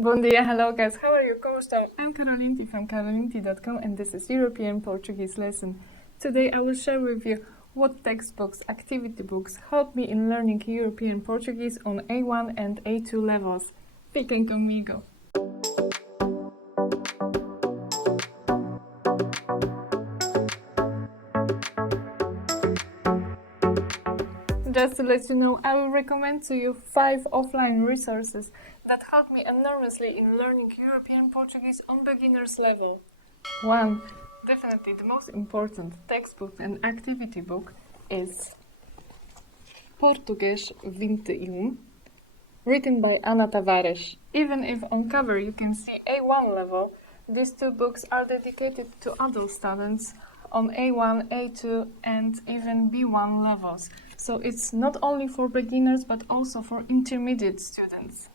Bom dia, hello guys, how are you? ¿Cómo están? I'm Karolinti from karolinti.com and this is European Portuguese lesson. Today I will share with you what textbooks, activity books helped me in learning European Portuguese on A1 and A2 levels. Fiquem conmigo! Just to let you know, I will recommend to you 5 offline resources that helped me enormously in learning European Portuguese on beginner's level. 1. Definitely the most important textbook and activity book is Português XXI, written by Ana Tavares. Even if on cover you can see A1 level, these 2 books are dedicated to adult students on A1, A2 and even B1 levels. So it's not only for beginners but also for intermediate students.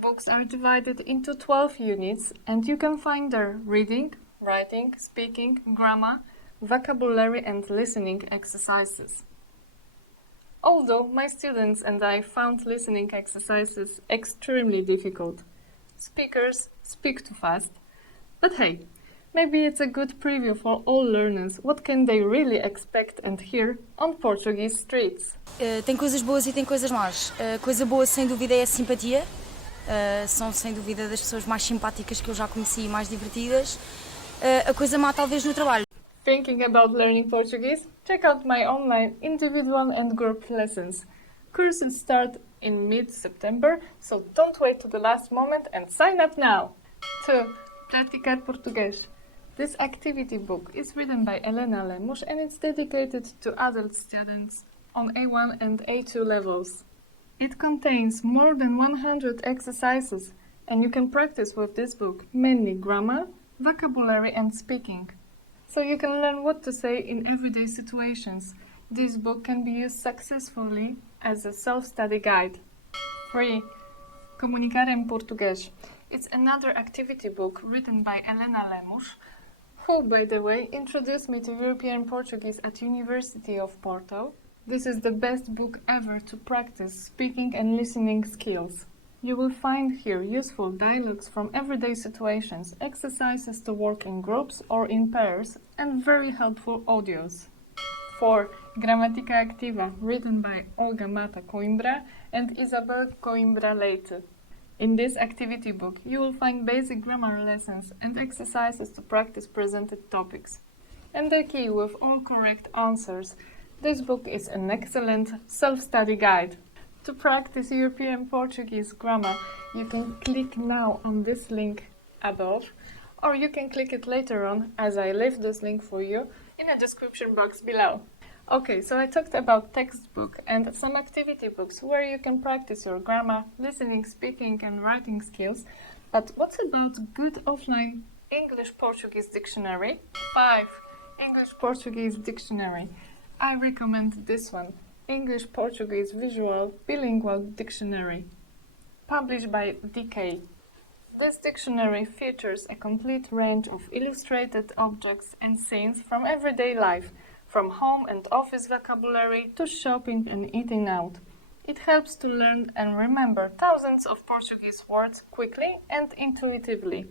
Books are divided into 12 units and you can find there reading, writing, speaking, grammar, vocabulary and listening exercises. Although my students and I found listening exercises extremely difficult. Speakers speak too fast. But hey, maybe it's a good preview for all learners. What can they really expect and hear on Portuguese streets? Tem coisas boas e tem coisas más. Coisa boa, sem dúvida, é a simpatia. São, sem dúvida, das pessoas mais simpáticas que eu já conheci e mais divertidas. A coisa má, talvez, no trabalho. Thinking about learning Portuguese? Check out my online individual and group lessons. Courses start in mid-September, so don't wait to the last moment and sign up now! 2. Praticar Português. This activity book is written by Helena Lemos and it's dedicated to adult students on A1 and A2 levels. It contains more than 100 exercises and you can practice with this book mainly grammar, vocabulary and speaking. So you can learn what to say in everyday situations. This book can be used successfully as a self-study guide. 3. Comunicar em Português. It's another activity book written by Helena Lemos, who, by the way, introduced me to European Portuguese at University of Porto. This is the best book ever to practice speaking and listening skills. You will find here useful dialogues from everyday situations, exercises to work in groups or in pairs, and very helpful audios. 4. Gramática ativa, written by Olga Mata Coimbra and Isabel Coimbra Leite. In this activity book, you will find basic grammar lessons and exercises to practice presented topics. And the key with all correct answers. This book is an excellent self-study guide. To practice European Portuguese grammar, you can click now on this link above, or you can click it later on, as I leave this link for you in the description box below. Okay, so I talked about textbook and some activity books where you can practice your grammar, listening, speaking and writing skills. But what's about good offline English-Portuguese dictionary? 5. English-Portuguese dictionary. I recommend this one, English-Portuguese Visual Bilingual Dictionary, published by DK. This dictionary features a complete range of illustrated objects and scenes from everyday life, from home and office vocabulary to shopping and eating out. It helps to learn and remember thousands of Portuguese words quickly and intuitively.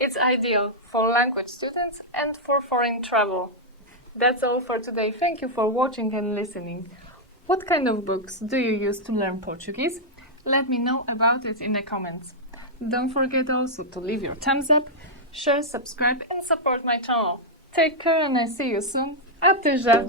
It's ideal for language students and for foreign travel. That's all for today. Thank you for watching and listening. What kind of books do you use to learn Portuguese? Let me know about it in the comments. Don't forget also to leave your thumbs up, share, subscribe and support my channel. Take care and I see you soon. Até já!